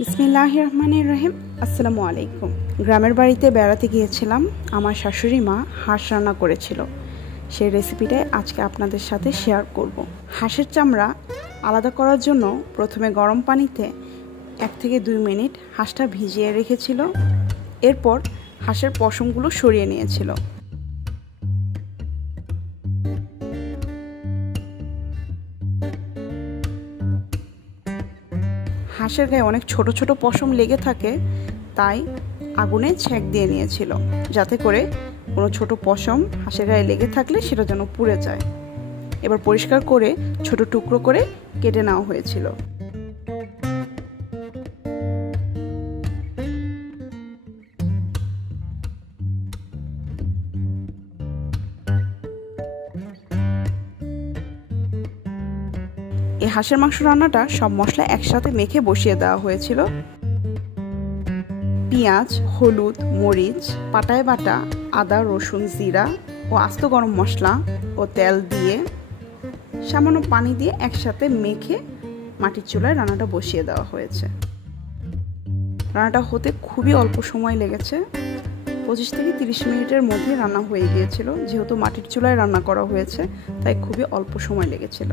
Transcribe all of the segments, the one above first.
বিসমিল্লাহির রহমানির রহিম। আসসালামু আলাইকুম। গ্রামের বাড়িতে বেড়াতে গিয়েছিলাম। আমার শাশুড়ি মা হাঁস রান্না করেছিল। সেই রেসিপিটাই আজকে আপনাদের সাথে শেয়ার করব। হাঁসের চামড়া আলাদা করার জন্য প্রথমে গরম পানিতে 1 থেকে 2 মিনিট হাঁসটা ভিজিয়ে রেখেছিল। এরপর হাঁসের পশমগুলো সরিয়ে নিয়েছিল। হাঁসের গায়ে অনেক ছোট ছোট পশম লেগে থাকে, তাই আগুনে ছেঁক দিয়ে নিয়েছিল, যাতে করে কোনো ছোট পশম হাঁসের গায়ে লেগে থাকলে সেটা যেন পুড়ে যায়। এবার পরিষ্কার করে ছোট টুকরো করে কেটে নেওয়া হয়েছিল। এই হাঁসের মাংস রান্নাটা সব মশলা একসাথে মেখে বসিয়ে দেওয়া হয়েছিল। পেঁয়াজ, হলুদ, মরিচ, পাটায় বাটা আদা, রসুন, জিরা ও আস্ত গরম মশলা ও তেল দিয়ে সামান্য পানি দিয়ে একসাথে মেখে মাটির চুলায় রান্নাটা বসিয়ে দেওয়া হয়েছে। রান্নাটা হতে খুবই অল্প সময় লেগেছে। 25 থেকে 30 মিনিটের মধ্যে রান্না হয়ে গিয়েছিল। যেহেতু মাটির চুলায় রান্না করা হয়েছে, তাই খুবই অল্প সময় লেগেছিল।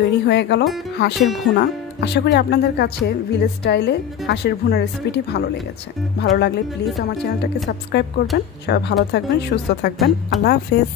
তৈরি হয়ে গেল হাঁসের ভুনা। আশা করি আপনাদের কাছে ভিলেজ স্টাইলে হাঁসের ভুনা রেসিপিটি ভালো লেগেছে। ভালো লাগলে প্লিজ আমার চ্যানেলটাকে সাবস্ক্রাইব করবেন। সবাই ভালো থাকবেন, সুস্থ থাকবেন। আল্লাহ হাফেজ।